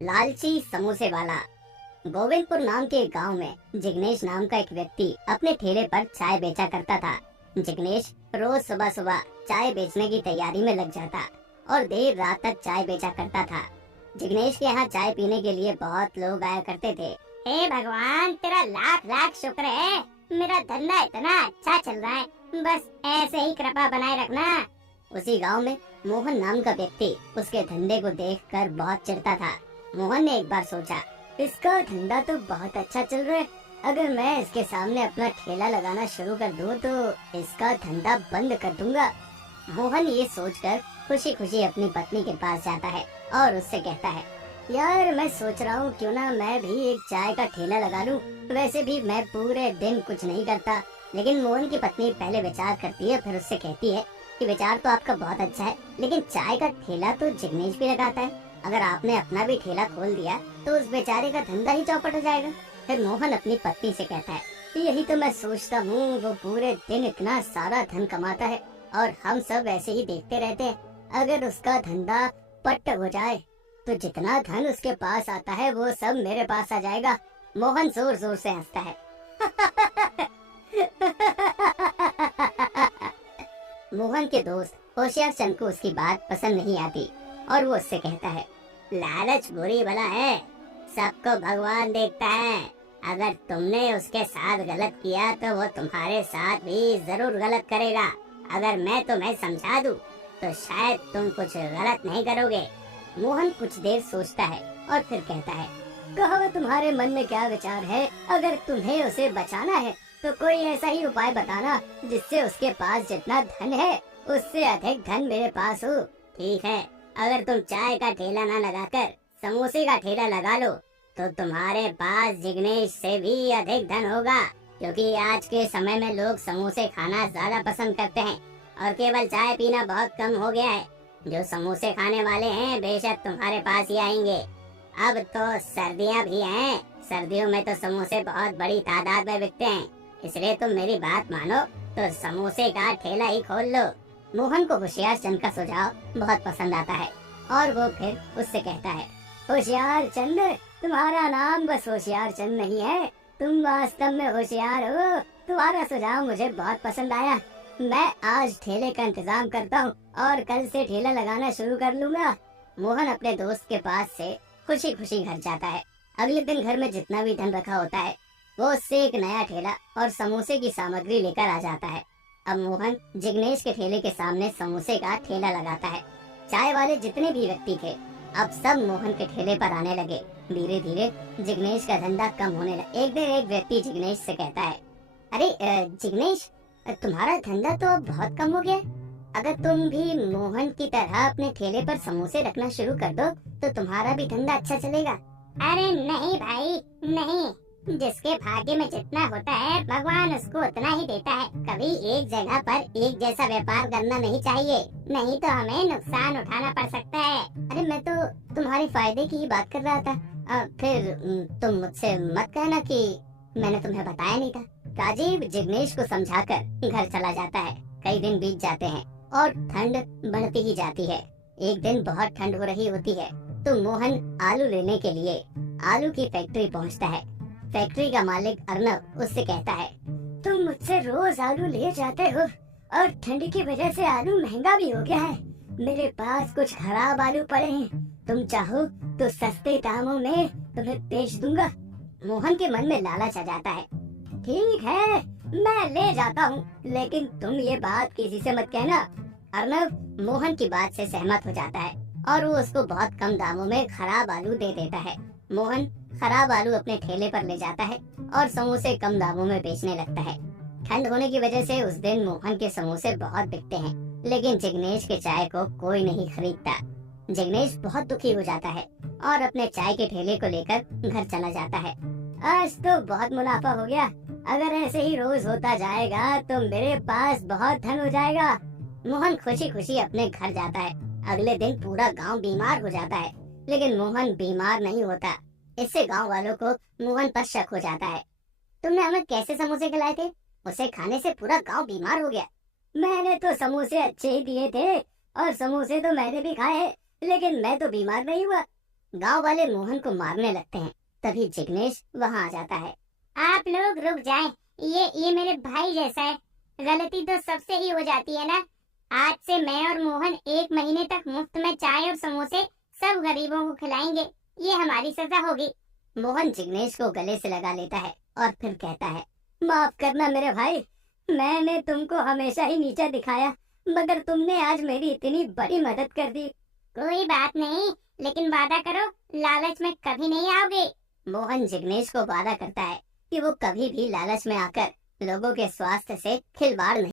लालची समोसे वाला। गोविंदपुर नाम के एक गांव में जिग्नेश नाम का एक व्यक्ति अपने ठेले पर चाय बेचा करता था। जिग्नेश रोज सुबह सुबह चाय बेचने की तैयारी में लग जाता और देर रात तक चाय बेचा करता था। जिग्नेश के यहाँ चाय पीने के लिए बहुत लोग आया करते थे। हे भगवान, तेरा लाख लाख शुक्र है, मेरा धंधा इतना अच्छा चल रहा है, बस ऐसे ही कृपा बनाए रखना। उसी गांव में मोहन नाम का व्यक्ति उसके धंधे को देखकर बहुत चिढ़ता था। मोहन ने एक बार सोचा, इसका धंधा तो बहुत अच्छा चल रहा है, अगर मैं इसके सामने अपना ठेला लगाना शुरू कर दूं तो इसका धंधा बंद कर दूंगा। मोहन ये सोचकर खुशी खुशी अपनी पत्नी के पास जाता है और उससे कहता है, यार मैं सोच रहा हूँ क्यों ना मैं भी एक चाय का ठेला लगा लूं। वैसे भी मैं पूरे दिन कुछ नहीं करता। लेकिन मोहन की पत्नी पहले विचार करती है, फिर उससे कहती है कि विचार तो आपका बहुत अच्छा है, लेकिन चाय का ठेला तो जिग्नेश भी लगाता है, अगर आपने अपना भी ठेला खोल दिया तो उस बेचारे का धंधा ही चौपट हो जाएगा। फिर मोहन अपनी पत्नी से कहता है, यही तो मैं सोचता हूँ, वो पूरे दिन इतना सारा धन कमाता है और हम सब ऐसे ही देखते रहते हैं। अगर उसका धंधा पट्ट हो जाए तो जितना धन उसके पास आता है वो सब मेरे पास आ जाएगा। मोहन जोर जोर से हंसता है। मोहन के दोस्त होशियार चंद को उसकी बात पसंद नहीं आती और वो उससे कहता है, लालच बुरी बला है, सबको भगवान देखता है। अगर तुमने उसके साथ गलत किया तो वो तुम्हारे साथ भी जरूर गलत करेगा। अगर मैं तुम्हें समझा दूं तो शायद तुम कुछ गलत नहीं करोगे। मोहन कुछ देर सोचता है और फिर कहता है, कहो तुम्हारे मन में क्या विचार है? अगर तुम्हें उसे बचाना है तो कोई ऐसा ही उपाय बताना जिससे उसके पास जितना धन है उससे अधिक धन मेरे पास हो। ठीक है, अगर तुम चाय का ठेला ना लगाकर समोसे का ठेला लगा लो तो तुम्हारे पास जिग्नेश से भी अधिक धन होगा, क्योंकि आज के समय में लोग समोसे खाना ज्यादा पसंद करते हैं और केवल चाय पीना बहुत कम हो गया है। जो समोसे खाने वाले हैं बेशक तुम्हारे पास ही आएंगे। अब तो सर्दियाँ भी हैं, सर्दियों में तो समोसे बहुत बड़ी तादाद में बिकते हैं, इसलिए तुम मेरी बात मानो तो समोसे का ठेला ही खोल लो। मोहन को होशियार चंद का सुझाव बहुत पसंद आता है और वो फिर उससे कहता है, होशियार चंद, तुम्हारा नाम बस होशियार चंद नहीं है, तुम वास्तव में होशियार हो। तुम्हारा सुझाव मुझे बहुत पसंद आया। मैं आज ठेले का इंतजाम करता हूँ और कल से ठेला लगाना शुरू कर लूंगा। मोहन अपने दोस्त के पास से खुशी खुशी घर जाता है। अगले दिन घर में जितना भी धन रखा होता है वो उससे एक नया ठेला और समोसे की सामग्री लेकर आ जाता है। अब मोहन जिग्नेश के ठेले के सामने समोसे का ठेला लगाता है। चाय वाले जितने भी व्यक्ति थे अब सब मोहन के ठेले पर आने लगे। धीरे धीरे जिग्नेश का धंधा कम होने लगा। एक दिन एक व्यक्ति जिग्नेश से कहता है, अरे जिग्नेश, तुम्हारा धंधा तो अब बहुत कम हो गया है। अगर तुम भी मोहन की तरह अपने ठेले पर समोसे रखना शुरू कर दो तो तुम्हारा भी धंधा अच्छा चलेगा। अरे नहीं भाई नहीं, जिसके भाग्य में जितना होता है भगवान उसको उतना ही देता है। कभी एक जगह पर एक जैसा व्यापार करना नहीं चाहिए, नहीं तो हमें नुकसान उठाना पड़ सकता है। अरे मैं तो तुम्हारे फायदे की ही बात कर रहा था। फिर तुम मुझसे मत कहना कि मैंने तुम्हें बताया नहीं था। राजीव जिग्नेश को समझाकर घर चला जाता है। कई दिन बीत जाते हैं और ठंड बढ़ती ही जाती है। एक दिन बहुत ठंड हो रही होती है तो मोहन आलू लेने के लिए आलू की फैक्ट्री पहुंचता है। फैक्ट्री का मालिक अर्नब उससे कहता है, तुम मुझसे रोज आलू ले जाते हो और ठंड की वजह से आलू महंगा भी हो गया है। मेरे पास कुछ खराब आलू पड़े हैं, तुम चाहो तो सस्ते दामों में तुम्हें बेच दूंगा। मोहन के मन में लालच आ जाता है। ठीक है, मैं ले जाता हूँ, लेकिन तुम ये बात किसी से मत कहना। अर्नब मोहन की बात से सहमत हो जाता है और वो उसको बहुत कम दामों में खराब आलू दे देता है। मोहन खराब आलू अपने ठेले पर ले जाता है और समोसे कम दामों में बेचने लगता है। ठंड होने की वजह से उस दिन मोहन के समोसे बहुत बिकते हैं, लेकिन जिग्नेश के चाय को कोई नहीं खरीदता। जिग्नेश बहुत दुखी हो जाता है और अपने चाय के ठेले को लेकर घर चला जाता है। आज तो बहुत मुनाफा हो गया, अगर ऐसे ही रोज होता जाएगा तो मेरे पास बहुत धन हो जाएगा। मोहन खुशी खुशी अपने घर जाता है। अगले दिन पूरा गांव बीमार हो जाता है, लेकिन मोहन बीमार नहीं होता। इससे गांव वालों को मोहन पर शक हो जाता है। तुमने हमें कैसे समोसे खिलाए थे? उसे खाने से पूरा गांव बीमार हो गया। मैंने तो समोसे अच्छे ही दिए थे और समोसे तो मैंने भी खाए, लेकिन मैं तो बीमार नहीं हुआ। गांव वाले मोहन को मारने लगते हैं। तभी जिग्नेश वहां आ जाता है। आप लोग रुक जाएं, ये मेरे भाई जैसा है, गलती तो सबसे ही हो जाती है ना। आज से मैं और मोहन 1 महीने तक मुफ्त में चाय और समोसे सब गरीबों को खिलाएंगे, ये हमारी सजा होगी। मोहन जिग्नेश को गले से लगा लेता है और फिर कहता है, माफ करना मेरे भाई, मैंने तुमको हमेशा ही नीचा दिखाया, मगर तुमने आज मेरी इतनी बड़ी मदद कर दी। कोई बात नहीं, लेकिन वादा करो लालच में कभी नहीं आओगे। मोहन जिग्नेश को वादा करता है कि वो कभी भी लालच में आकर लोगों के स्वास्थ्य से खिलवाड़ नहीं